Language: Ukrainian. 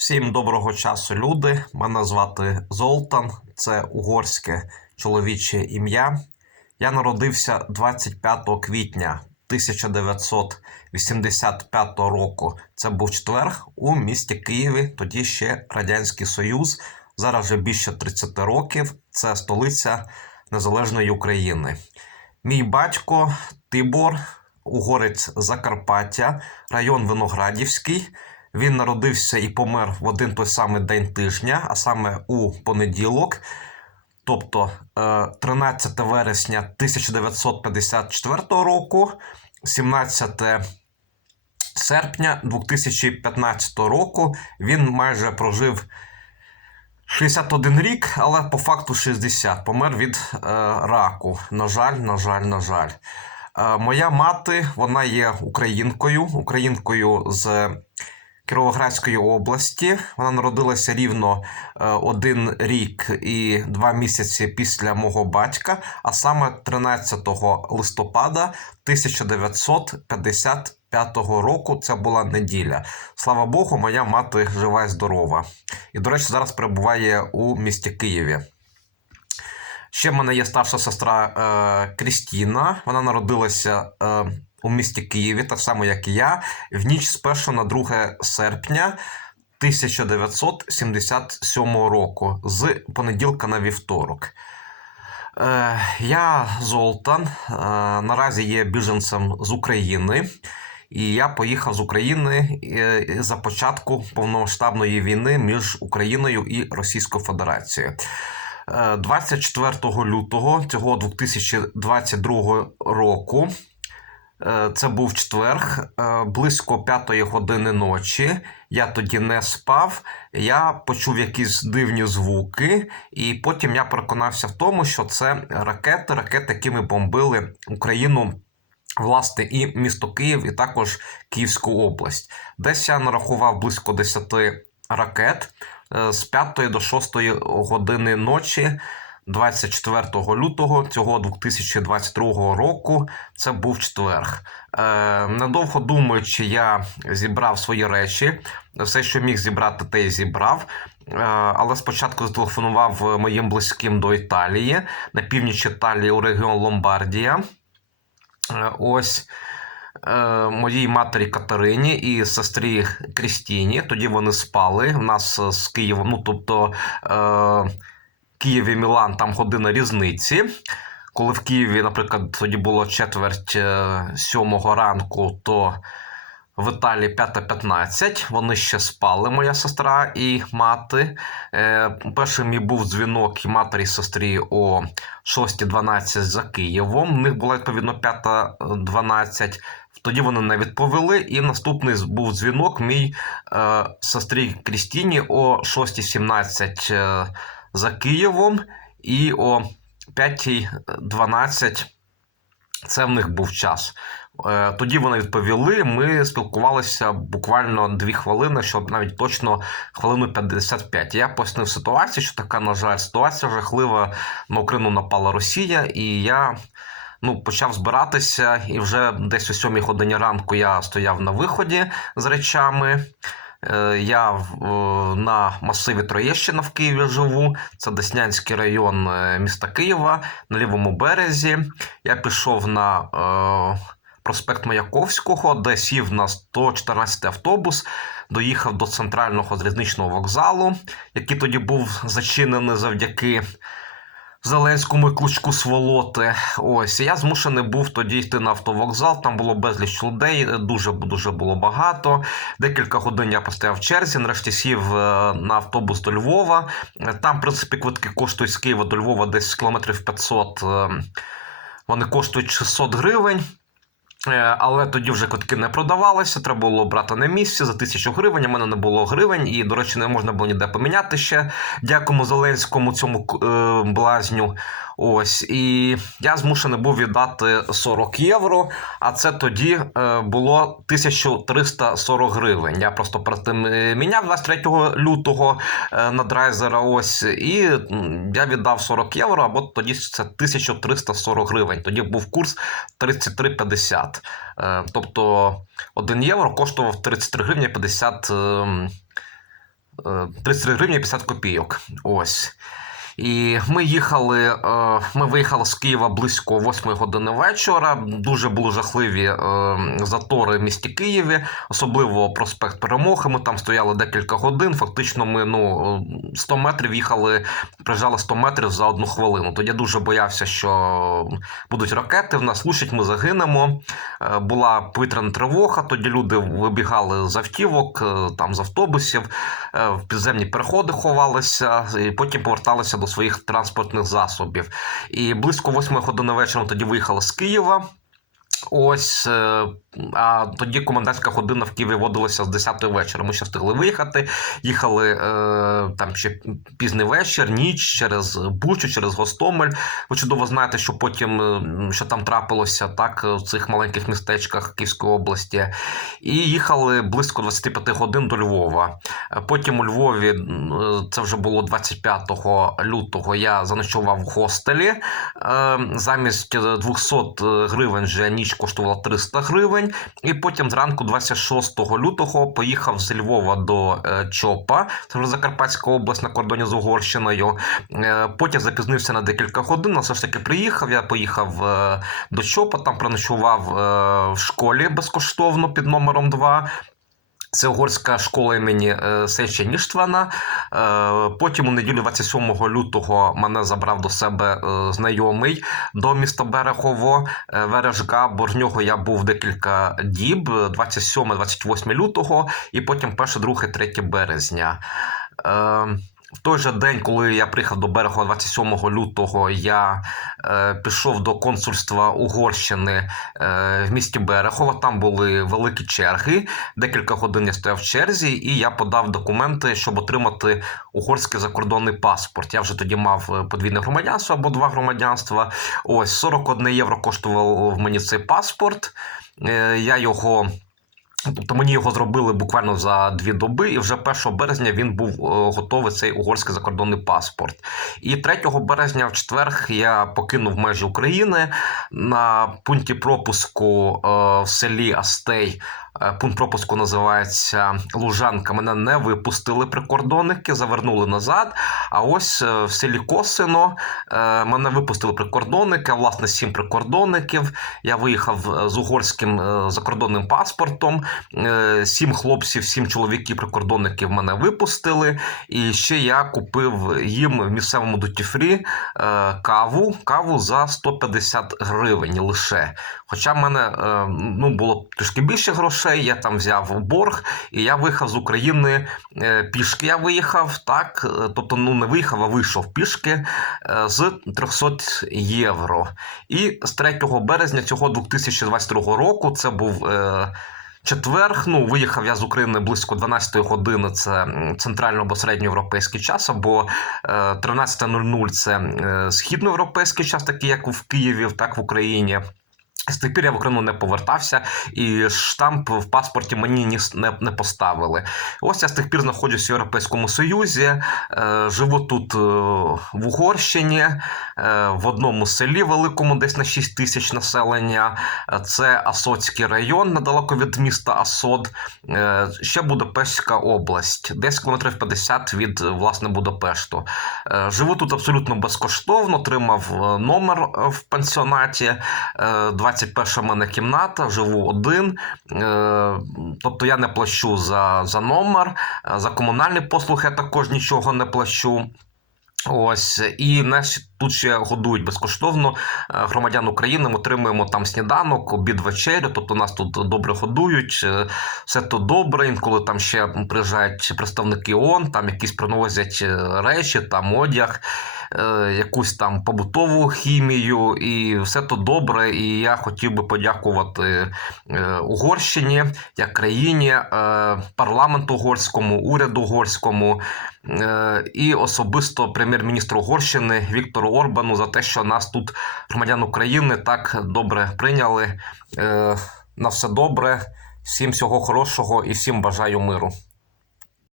Всім доброго часу, люди. Мене звати Золтан, це угорське чоловіче ім'я. Я народився 25 квітня 1985 року. Це був четверг у місті Києві, тоді ще Радянський Союз. Зараз вже більше 30 років. Це столиця Незалежної України. Мій батько Тибор, угорець Закарпаття, район Виноградівський. Він народився і помер в один той самий день тижня, а саме у понеділок, тобто е, 13 вересня 1954 року, 17 серпня 2015 року. Він майже прожив 61 рік, але по факту 60. Помер від е, раку. На жаль, на жаль, на жаль. Е, моя мати, вона є українкою, українкою з Кіровоградської області. Вона народилася рівно е, один рік і два місяці після мого батька, а саме 13 листопада 1955 року. Це була неділя. Слава Богу, моя мати жива і здорова. І, до речі, зараз перебуває у місті Києві. Ще в мене є старша сестра е, Крістіна. Вона народилася е, у місті Києві, так само як і я, в ніч з 1 на 2 серпня 1977 року, з понеділка на вівторок. Е, я Золтан. Е, наразі є біженцем з України. І я поїхав з України е, за початку повномасштабної війни між Україною і Російською Федерацією. Е, 24 лютого цього 2022 року. Е, Це був четверг, е, близько п'ятої години ночі. Я тоді не спав. Я почув якісь дивні звуки, і потім я переконався в тому, що це ракети, ракети, якими бомбили Україну. Власне, і місто Київ, і також Київську область. Десь я нарахував близько 10 ракет е, з 5 до 6 години ночі. 24 лютого цього 2022 року це був четверг. Е, недовго думаючи, я зібрав свої речі. Все, що міг зібрати, те й зібрав. Е, але спочатку зателефонував моїм близьким до Італії на північ Італії у регіон Ломбардія. Е, ось е, моїй матері Катерині і сестрі Крістіні. Тоді вони спали. У нас з Києва, ну тобто е, Київ і Мілан там година різниці. Коли в Києві, наприклад, тоді було четверть е, сьомого ранку, то в Італії 5.15. Вони ще спали, моя сестра і мати. Е, перший мій був дзвінок і матері і сестрі о 6.12 за Києвом. У них було відповідно 5.12. Тоді вони не відповіли. І наступний був дзвінок мій е, сестрі Крістіні о 6.17 е, за Києвом. І о 5.12 це в них був час. Е, Тоді вони відповіли. Ми спілкувалися буквально дві хвилини, щоб навіть точно хвилину 55. Я пояснив ситуацію, що така, на жаль, ситуація жахлива. На Україну напала Росія, і я ну, почав збиратися. І вже десь о 7 годині ранку я стояв на виході з речами. Е, Я на масиві Троєщина в Києві живу. Це Деснянський район е, міста Києва на лівому березі. Я пішов на е, проспект Маяковського, де сів на 114 автобус, доїхав до центрального залізничного вокзалу, який тоді був зачинений завдяки Зеленському і сволоти. Ось я змушений був тоді йти на автовокзал. Там було безліч людей, дуже дуже було багато. Декілька годин я постояв в черзі. Нарешті сів е, на автобус до Львова. Там, в принципі, квитки коштують з Києва до Львова десь кілометрів 500. е, Вони коштують 600 гривень. Е, Але тоді вже квитки не продавалися, треба було брати на місці за тисячу гривень. У мене не було гривень, і, до речі, не можна було ніде поміняти ще. Дякуємо Зеленському цьому е, блазню. Ось і я змушений був віддати 40 євро. А це тоді е, було 1340 гривень. Я просто перед тим е, міняв 23 лютого е, на драйзера. Ось і я віддав 40 євро, або тоді це 1340 гривень. Тоді був курс 33,50. Е, Тобто 1 євро коштував 33 гривні 50 ем, е, 33 гривні 50 копійок. Ось. І ми їхали, е, ми виїхали з Києва близько 8 години вечора. Дуже були жахливі е, затори в місті Києві, особливо проспект Перемоги. Ми там стояли декілька годин. Фактично, ми ну 100 метрів їхали, приїжджали 100 метрів за одну хвилину. Тоді я дуже боявся, що будуть ракети. В нас лучать, ми загинемо. Е, Була повітряна тривога. Тоді люди вибігали з автівок, там з автобусів, в підземні переходи ховалися, і потім поверталися до своїх транспортних засобів. І близько восьмої години вечора тоді виїхала з Києва. Ось, е, а тоді комендантська година в Києві вводилася з 10 вечора. Ми ще встигли виїхати. Їхали е, там ще пізній вечір, ніч через Бучу, через Гостомель. Ви чудово знаєте, що потім е, що там трапилося так в цих маленьких містечках Київської області. І їхали близько 25 годин до Львова. Потім у Львові, це вже було 25 лютого, я заночував в хостелі. Е, Замість е, 200 гривень вже ніч коштувала 300 гривень. І потім зранку, 26 лютого, поїхав з Львова до е, Чопа, це вже Закарпатська область на кордоні з Угорщиною. Е, Потім запізнився на декілька годин, але все ж таки приїхав. Я поїхав е, до Чопа, там проночував в школі безкоштовно під номером 2. Це угорська школа імені е, Ніштвана. Е, Потім у неділю 27 лютого мене забрав до себе е, знайомий до міста Берехово. Вережка, бо В нього я був декілька діб, 27-28 лютого, і потім 1, 2, 3 березня. В той же день, коли я приїхав до берега 27 лютого, я е, пішов до консульства Угорщини е, в місті Берехово. Там були великі черги. Декілька годин я стояв в черзі, і я подав документи, щоб отримати угорський закордонний паспорт. Я вже тоді мав е, подвійне громадянство або два громадянства. Ось 41 євро коштував мені цей паспорт. Е, Я його. Тобто мені його зробили буквально за дві доби, і вже 1 березня він був е, готовий цей угорський закордонний паспорт. І 3 березня, в четвер, я покинув межі України на пункті пропуску е, в селі Астей. Е, Пункт пропуску називається Лужанка. Мене не випустили прикордонники, завернули назад. А ось е, в селі Косино е, мене випустили прикордонники, а власне сім прикордонників. Я виїхав з угорським закордонним паспортом. Сім хлопців, сім чоловіків прикордонників мене випустили. І ще я купив їм в місцевому дутіфрі каву, каву за 150 гривень лише. Хоча в мене е, ну, було трішки більше грошей, я там взяв борг, і я виїхав з України е, пішки. Я виїхав, так, е, тобто ну не виїхав, а вийшов пішки з 300 євро. І з 3 березня цього 2022 року це був. Четверг, ну, виїхав я з України близько 12 години, це центрально або середньоєвропейський час, або е, 13.00 це східноєвропейський час, такий як в Києві, так в Україні. З тих пір я в Україну не повертався, і штамп в паспорті мені ні не, не поставили. Ось я з тих пір знаходжусь в Європейському Союзі, е, живу тут е, в Угорщині, е, в одному селі великому, десь на 6 тисяч населення. Це Асоцький район, недалеко від міста Асод. Е, Ще Будапештська область, десь кілометрів 50 від власне Будапешту. Е, Живу тут абсолютно безкоштовно, отримав е, номер в пансіонаті. Е, 21 в мене кімната, живу один. Е, Тобто я не плачу за, за номер, е, за комунальні послуги я також нічого не плачу. Ось і нас тут ще годують безкоштовно е, громадян України. Ми отримуємо там сніданок, обід вечерю. Тобто нас тут добре годують, все тут добре. Інколи там ще приїжджають представники ООН, там якісь приносять речі, там одяг, якусь там побутову хімію, і все тут добре. І я хотів би подякувати е, Угорщині як країні, е, парламенту угорському, уряду угорському. Е, і особисто прем'єр-міністру Угорщини Віктору Орбану за те, що нас тут, громадян України, так добре прийняли. Е, На все добре, всім всього хорошого і всім бажаю миру.